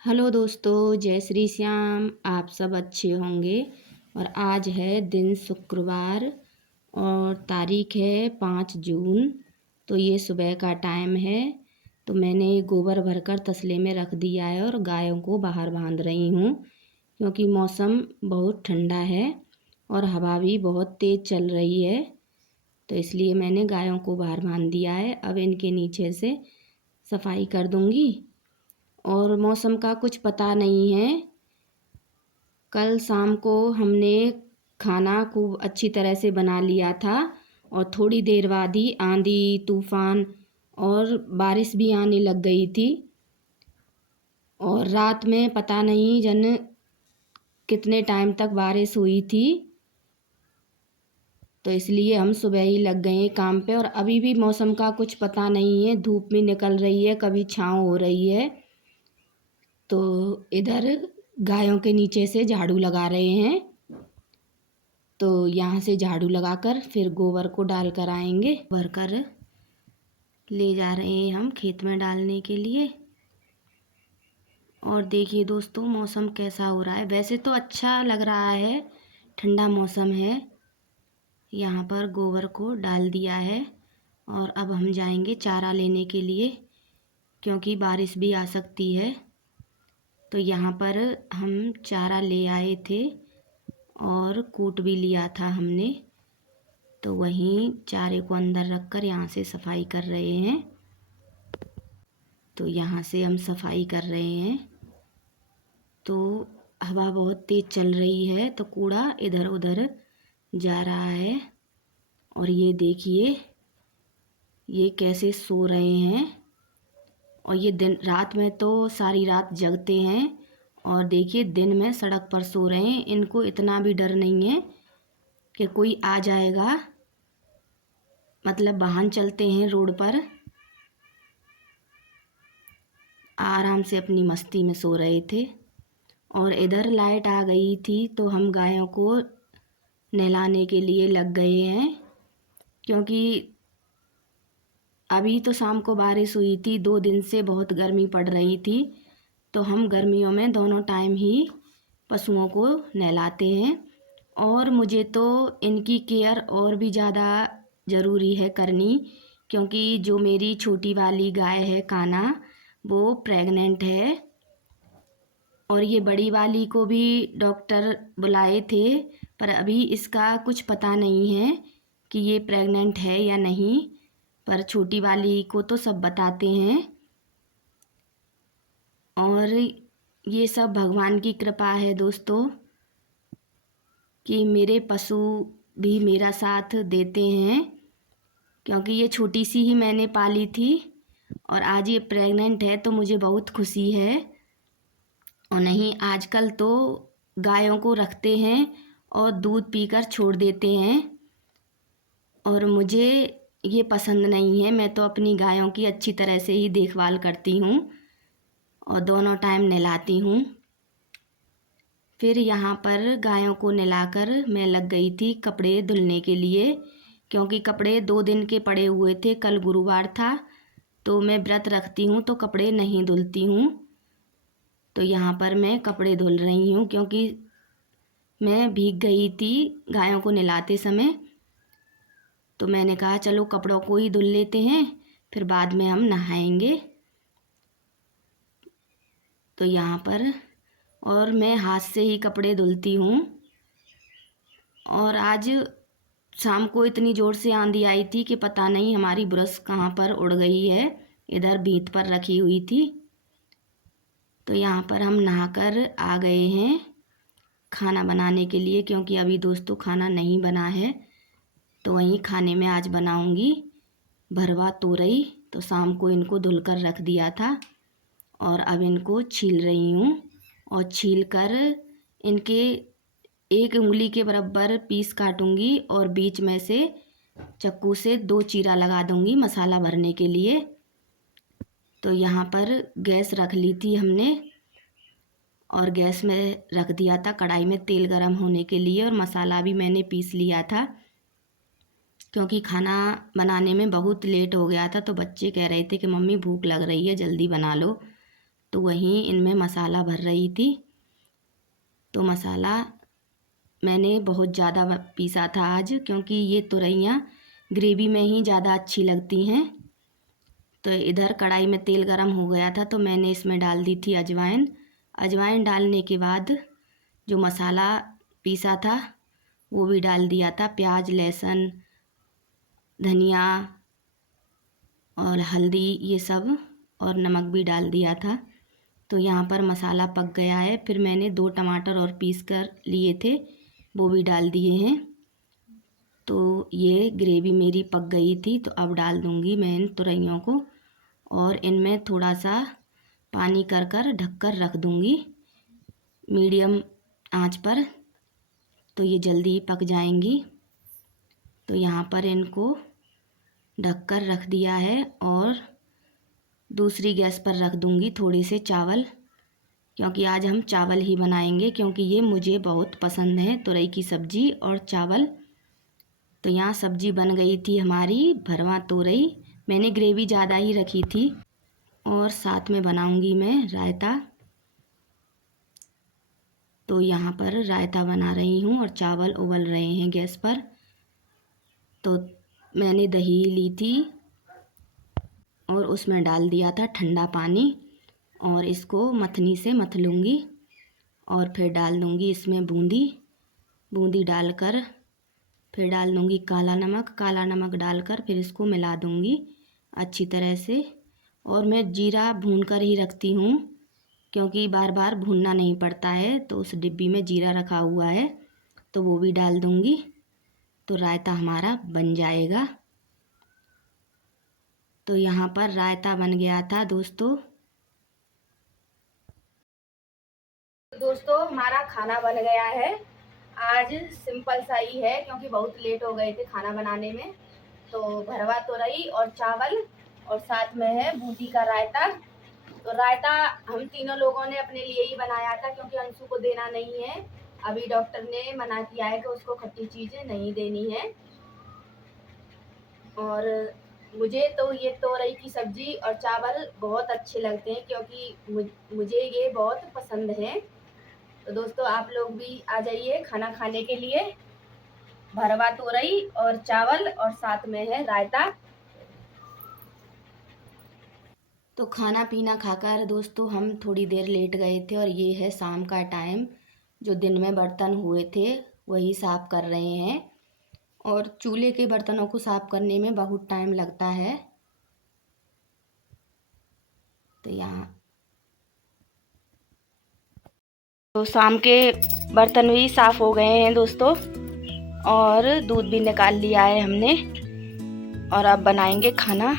Hello दोस्तों, जय श्री श्याम। आप सब अच्छे होंगे। और आज है दिन शुक्रवार और तारीख है 5 जून। तो ये सुबह का टाइम है। तो मैंने गोबर भरकर तसले में रख दिया है और गायों को बाहर बांध रही हूँ, क्योंकि मौसम बहुत ठंडा है और हवा भी बहुत तेज़ चल रही है। तो इसलिए मैंने गायों को बाहर बांध दिया है। अब इनके नीचे से सफाई कर दूँगी। और मौसम का कुछ पता नहीं है। कल शाम को हमने खाना खूब अच्छी तरह से बना लिया था और थोड़ी देर बाद ही आंधी तूफान और बारिश भी आने लग गई थी। और रात में पता नहीं जन कितने टाइम तक बारिश हुई थी। तो इसलिए हम सुबह ही लग गए हैं काम पे। और अभी भी मौसम का कुछ पता नहीं है, धूप भी निकल रही है, कभी छाँव हो रही है। तो इधर गायों के नीचे से झाड़ू लगा रहे हैं। तो यहाँ से झाड़ू लगाकर फिर गोबर को डाल कर आएंगे। भरकर ले जा रहे हैं हम खेत में डालने के लिए। और देखिए दोस्तों, मौसम कैसा हो रहा है। वैसे तो अच्छा लग रहा है, ठंडा मौसम है। यहाँ पर गोबर को डाल दिया है और अब हम जाएंगे चारा लेने के लिए, क्योंकि बारिश भी आ सकती है। तो यहाँ पर हम चारा ले आए थे और कूट भी लिया था हमने। तो वहीं चारे को अंदर रखकर यहाँ से सफाई कर रहे हैं। तो यहाँ से हम सफाई कर रहे हैं। तो हवा बहुत तेज़ चल रही है, तो कूड़ा इधर उधर जा रहा है। और ये देखिए, ये कैसे सो रहे हैं। और ये दिन रात में तो सारी रात जगते हैं और देखिए दिन में सड़क पर सो रहे हैं। इनको इतना भी डर नहीं है कि कोई आ जाएगा। मतलब वाहन चलते हैं रोड पर, आराम से अपनी मस्ती में सो रहे थे। और इधर लाइट आ गई थी तो हम गायों को नहलाने के लिए लग गए हैं, क्योंकि अभी तो शाम को बारिश हुई थी। 2 दिन से बहुत गर्मी पड़ रही थी। तो हम गर्मियों में दोनों टाइम ही पशुओं को नहलाते हैं। और मुझे तो इनकी केयर और भी ज़्यादा ज़रूरी है करनी, क्योंकि जो मेरी छोटी वाली गाय है काना, वो प्रेग्नेंट है। और ये बड़ी वाली को भी डॉक्टर बुलाए थे, पर अभी इसका कुछ पता नहीं है कि ये प्रेग्नेंट है या नहीं। पर छोटी वाली को तो सब बताते हैं। और ये सब भगवान की कृपा है दोस्तों, कि मेरे पशु भी मेरा साथ देते हैं, क्योंकि ये छोटी सी ही मैंने पाली थी और आज ये प्रेग्नेंट है तो मुझे बहुत खुशी है। और नहीं, आजकल तो गायों को रखते हैं और दूध पीकर छोड़ देते हैं, और मुझे ये पसंद नहीं है। मैं तो अपनी गायों की अच्छी तरह से ही देखभाल करती हूँ और दोनों टाइम नहलाती हूँ। फिर यहाँ पर गायों को नहलाकर मैं लग गई थी कपड़े धुलने के लिए, क्योंकि कपड़े 2 दिन के पड़े हुए थे। कल गुरुवार था, तो मैं व्रत रखती हूँ तो कपड़े नहीं धुलती हूँ। तो यहाँ पर मैं कपड़े धुल रही हूँ, क्योंकि मैं भीग गई थी गायों को नहलाते समय। तो मैंने कहा चलो कपड़ों को ही धुल लेते हैं, फिर बाद में हम नहाएंगे। तो यहाँ पर और मैं हाथ से ही कपड़े धुलती हूँ। और आज शाम को इतनी ज़ोर से आंधी आई थी कि पता नहीं हमारी ब्रश कहाँ पर उड़ गई है, इधर भीत पर रखी हुई थी। तो यहाँ पर हम नहाकर आ गए हैं खाना बनाने के लिए, क्योंकि अभी दोस्तों खाना नहीं बना है। तो वहीं खाने में आज बनाऊंगी भरवा तोरई। तो शाम को इनको धुलकर रख दिया था और अब इनको छील रही हूँ। और छील कर इनके 1 उंगली के बराबर पीस काटूंगी और बीच में से चाकू से 2 चीरा लगा दूंगी मसाला भरने के लिए। तो यहाँ पर गैस रख ली थी हमने और गैस में रख दिया था कढ़ाई में तेल गरम होने के लिए। और मसाला भी मैंने पीस लिया था, क्योंकि खाना बनाने में बहुत लेट हो गया था। तो बच्चे कह रहे थे कि मम्मी भूख लग रही है, जल्दी बना लो। तो वहीं इनमें मसाला भर रही थी। तो मसाला मैंने बहुत ज़्यादा पीसा था आज, क्योंकि ये तुरैयाँ ग्रेवी में ही ज़्यादा अच्छी लगती हैं। तो इधर कढ़ाई में तेल गरम हो गया था, तो मैंने इसमें डाल दी थी अजवाइन। अजवाइन डालने के बाद जो मसाला पीसा था वो भी डाल दिया था, प्याज, लहसुन, धनिया और हल्दी ये सब, और नमक भी डाल दिया था। तो यहाँ पर मसाला पक गया है। फिर मैंने 2 टमाटर और पीस कर लिए थे, वो भी डाल दिए हैं। तो ये ग्रेवी मेरी पक गई थी। तो अब डाल दूँगी मैं इन तुरैयों को, और इनमें थोड़ा सा पानी कर कर ढक कर रख दूँगी मीडियम आंच पर, तो ये जल्दी ही पक जाएंगी। तो यहाँ पर इनको ढक कर रख दिया है, और दूसरी गैस पर रख दूँगी थोड़ी से चावल, क्योंकि आज हम चावल ही बनाएंगे, क्योंकि ये मुझे बहुत पसंद है, तुरई की सब्ज़ी और चावल। तो यहाँ सब्ज़ी बन गई थी हमारी भरवा तोरई। मैंने ग्रेवी ज़्यादा ही रखी थी, और साथ में बनाऊंगी मैं रायता। तो यहाँ पर रायता बना रही हूँ और चावल उबल रहे हैं गैस पर। तो मैंने दही ली थी और उसमें डाल दिया था ठंडा पानी, और इसको मथनी से मथ लूँगी, और फिर डाल दूँगी इसमें बूंदी डालकर, फिर डाल दूँगी काला नमक डालकर फिर इसको मिला दूँगी अच्छी तरह से। और मैं जीरा भून कर ही रखती हूँ, क्योंकि बार बार भूनना नहीं पड़ता है। तो उस डिब्बी में जीरा रखा हुआ है, तो वो भी डाल दूँगी। तो रायता हमारा बन जाएगा। तो यहाँ पर रायता बन गया था दोस्तों। हमारा खाना बन गया है। आज सिंपल सा ही है, क्योंकि बहुत लेट हो गए थे खाना बनाने में। तो भरवा तोरई और चावल, और साथ में है बूंदी का रायता। तो रायता हम तीनों लोगों ने अपने लिए ही बनाया था, क्योंकि अंशु को देना नहीं है। अभी डॉक्टर ने मना किया है कि उसको खट्टी चीज़ें नहीं देनी है। और मुझे तो ये तोरई की सब्ज़ी और चावल बहुत अच्छे लगते हैं, क्योंकि मुझे ये बहुत पसंद है। तो दोस्तों आप लोग भी आ जाइए खाना खाने के लिए। भरवा तोरई और चावल, और साथ में है रायता। तो खाना पीना खाकर दोस्तों हम थोड़ी देर लेट गए थे, और ये है शाम का टाइम। जो दिन में बर्तन हुए थे वही साफ़ कर रहे हैं, और चूल्हे के बर्तनों को साफ़ करने में बहुत टाइम लगता है। तो यहाँ तो शाम के बर्तन भी साफ़ हो गए हैं दोस्तों, और दूध भी निकाल लिया है हमने। और अब बनाएंगे खाना,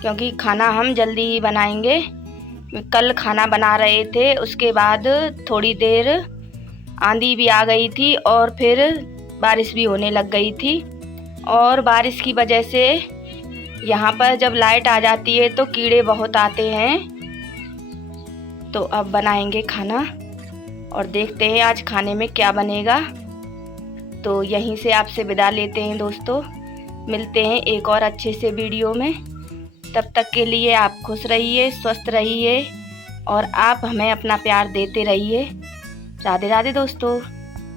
क्योंकि खाना हम जल्दी ही बनाएंगे। कल खाना बना रहे थे, उसके बाद थोड़ी देर आंधी भी आ गई थी, और फिर बारिश भी होने लग गई थी। और बारिश की वजह से यहाँ पर जब लाइट आ जाती है तो कीड़े बहुत आते हैं। तो अब बनाएंगे खाना, और देखते हैं आज खाने में क्या बनेगा। तो यहीं से आपसे विदा लेते हैं दोस्तों। मिलते हैं एक और अच्छे से वीडियो में। तब तक के लिए आप खुश रहिए, स्वस्थ रहिए, और आप हमें अपना प्यार देते रहिए। राधे राधे दोस्तों।